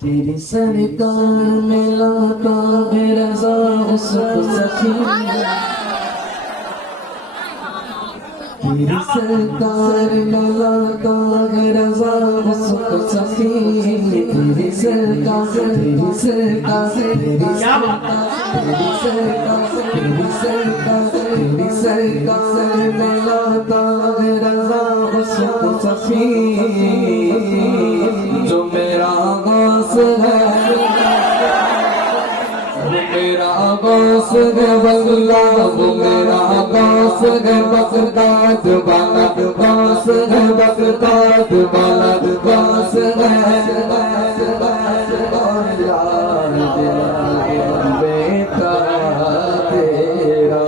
तेरी सरकार में लाता है रज़ा उसको सखी, तेरी सरकार में लाता है रज़ा उसको सखी, तेरी सरकार तेरी सरकार तेरी सरकार तेरी सरकार तेरी सरकार तेरी सरकार में लाता है रज़ा उसको सखी, जो मेरा गौस है मेरा गौस है बंगला, वो मेरा गौस है बगदाद वाला, गौस है बगदाद वाला, गौस है बेटा तेरा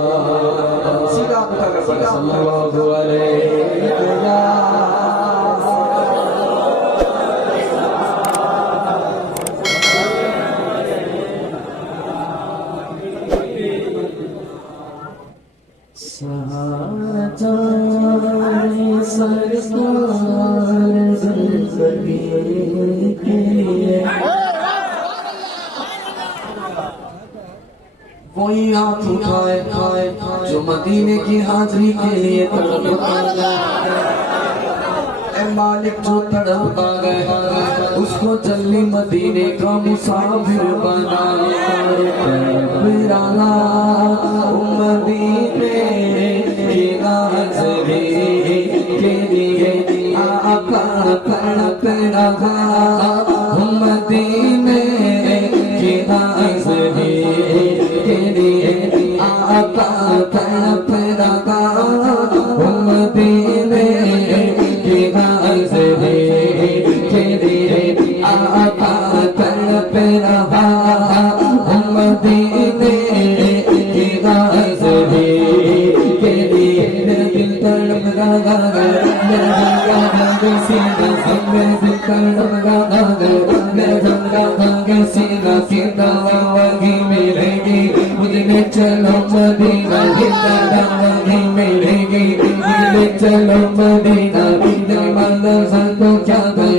सल्लल्लाहु अलैहि सहारा सरकार ज़िंदगी के लिए, वही हाथ उठाए जो मदीने की हाजिरी के लिए तड़पता गया, मालिक जो तड़पता गया उसको जल्दी मदीने का मुसाफिर बना, मदीने की हाजिरी के लिए आका तड़प रहा, मदीने की हाजिरी के लिए आका तड़प रहा, मदीने की हाजिरी के लिए आका तड़प रहा, मदीने की हाजिरी के लिए दिल तड़प रहा, सीना सीधा वही मिलेगी मुझे, चलो मदीना जिंदा वही मिलेगी, चलो मदीना तो क्या गए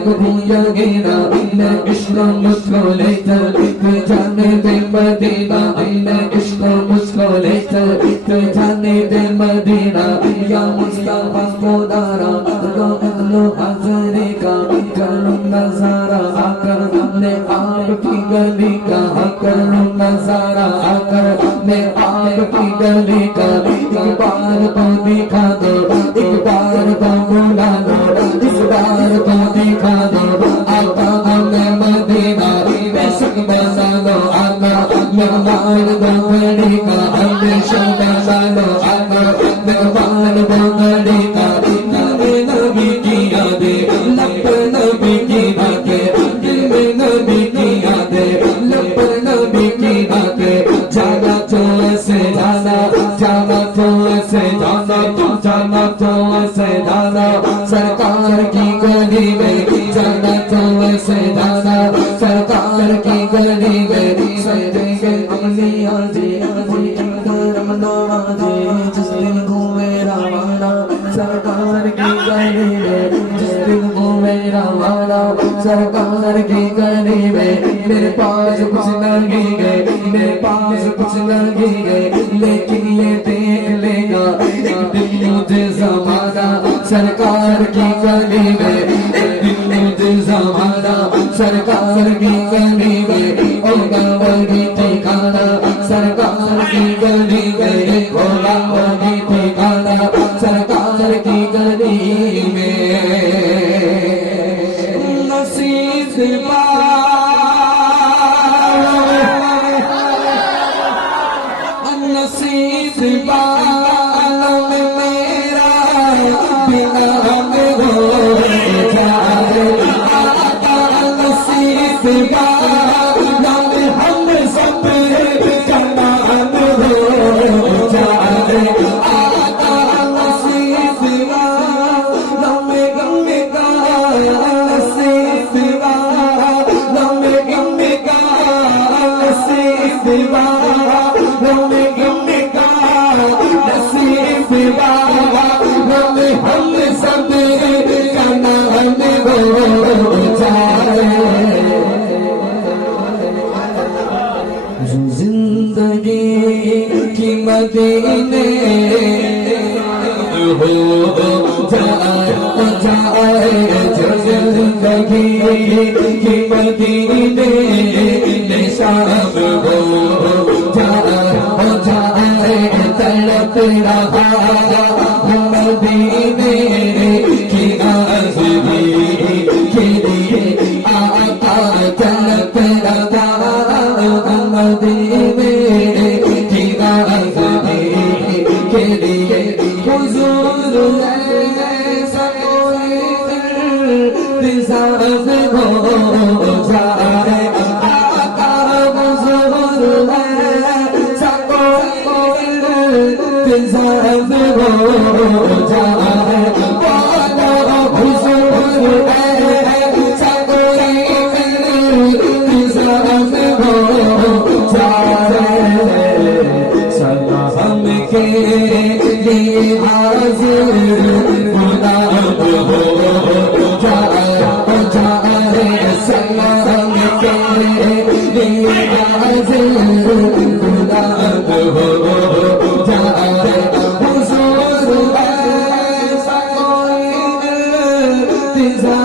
को भूलोगे ना, इश्क़ मुझको ले चल जाने दे मदीना, इश्क़ मुझको ले चल जाने दे मदीना, या मुस्तफ़ा खुदारा लो हज़रे का करूँ नज़ारा आकर अपने आप की गली का, करूँ नज़ारा आकर अपने आप की गली का, एक बार तो दिखा दो, एक बार तो बुला दो, इस बार तो दिखा दो, आका हमें मदीना बेशक बना लो, आका मेहमान दो बड़ी का हमेशा बना लो, आका मेहमान दो बड़ी का, नबी की यादें लब नबी की बातें, दिल में नबी की यादें लब नबी की बातें, जाना तो ऐसे जाना, जाना तो ऐसे जाना, जाना तो ऐसे जाना, सरकार की गली में जाना तो ऐसे जाना, सरकार की गली में सजेंगे अमली आजी करम नवाजी, जिस दिन घूमे रवाना सरकार की गली में, जिस दिन घूमे रवाना सरकार की गली में, मेरे पास कुछ नहीं गए, मेरे पास कुछ नहीं गए, लेकिन ये देख लेगा एक दिन मुझे ज़माना सरकार की गली में, एक दिन मुझे ज़माना सरकार की गली में, होगा वही ठिकाना सरकार की गली में, होगा वही ठिकाना सरकार की गली में, नसीब नसीब बालों में मेरा बिना में हो जाए, नसीब बालों में हम सब का नाम हो जाए, नसीब बालों में गम का, नसीब बालों में गम का, नसीब बालों में गम का, नसीब बालों में हम सब का नाम हो जाए। जाए जिंदगी की मदीने निशान हो जाए तड़प रहा मदीने की आज़दी के लिए आका तड़प रहा मदीने की आज़दी के लिए हुजूर ऐसा कोई इंतज़ार हो जाए आका हुजूर ऐसा कोई इंतज़ार हो जाए हुजूर ऐसा कोई इंतज़ार हो जाए सलाम के लिए हाजिर गुलाब हो जाए सलाम के लिए हाजिर गुलाब हो जाए हुजूर ऐसा कोई इंतज़ाम हो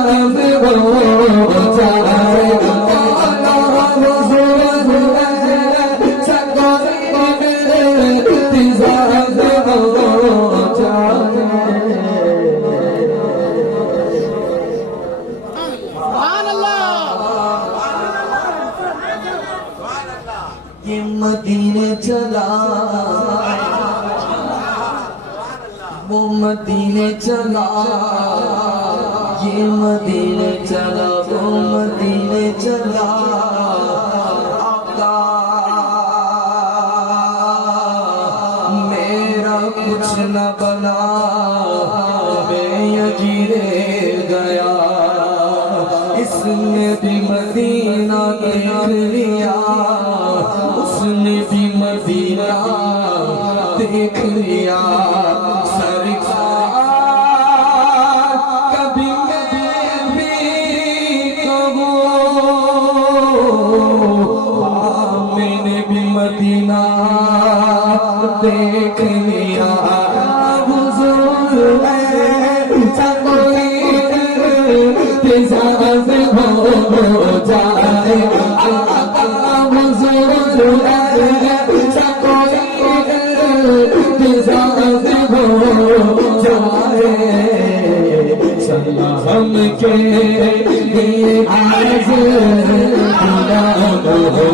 जाए हुजूर ऐसा कोई इंतज़ाम हो जाए ये मदीने चला वो मदीने चला ये मदीने चला वो मदीने चला आका मेरा कुछ न बना मैं यही रह गया इसने भी मदीना देख लिया उसने भी मदीना देख लिया सरकार कभी मैं भी कहूँ मैंने भी मदीना देख लिया हुजूर ऐसा कोई इंतज़ाम हो जाए हुजूर ऐसा कोई इंतज़ाम हो जाए सलाम के लिए हाजिर गुलाब हो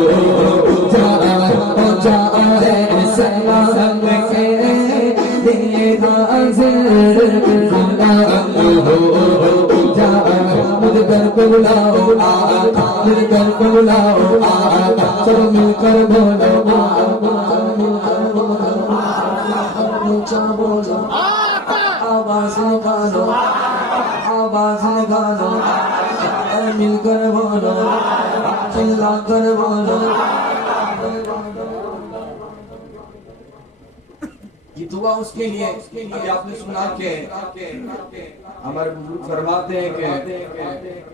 जाए सलाम के लिए हाजिर गुलाब हो जाए मुझे घर पे बुलाओ आका मुझे घर पे बुलाओ आका सब मिलकर बोलो ऊंचा बोलो आवाज निकालो मिलकर बोलो चिल्ला कर बोलो ये दुआ उसके लिए अभी आपने सुना के हमारे बुजुर्ग फरमाते हैं कि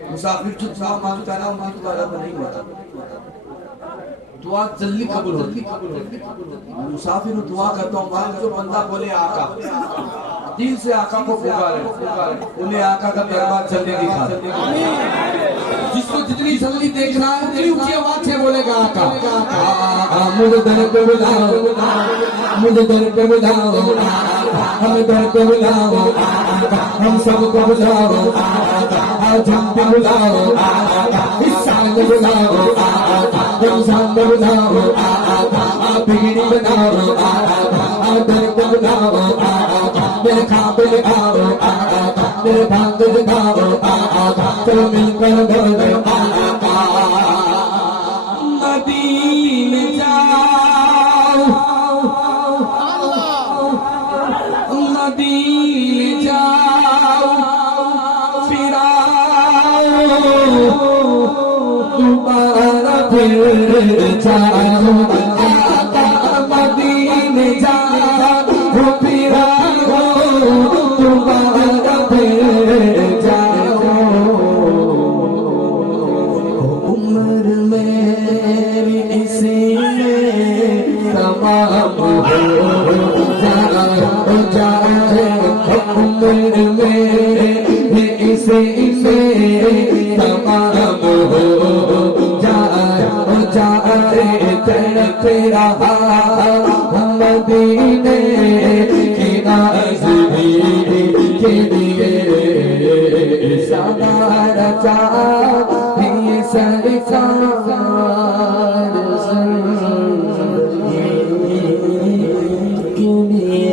मुसाफिर जो दुआ मांगता है ना उनकी दुआ रद्द नहीं होता दुआ जल्दी कबूल होती मुसाफिर दुआ करता हूँ जो बंदा बोले आका दिल से आका को पुकारे उन्हें आका का दरबार जल्दी दिखा जिसको जितनी जल्दी देखना है उतनी ऊंची आवाज से बोलेगा आका मुझे दर पे बुलाओ मुझे दर पे बुलाओ हम दर पे बुलाओ हम सबको बुलाओ आज हम पे बुलाओ इस साल में बुलाओ रमजान में बुलाओ बीड़ी बनाओ दर पे बुलाओ मेरे खाबे आओ मेरे भांग दिखाओ चलो मिलकर बोलो मदीने जाओ मदीने जाओ फिर आओ दोबारा फिर जाओ मदीने जाओ फिर आओ दोबारा फिर जाओ उम्र मेरी इसी में तमाम हो जाए उम्र मेरी मदीने की आज़मी के लिए शादार चाही सरकार के लिए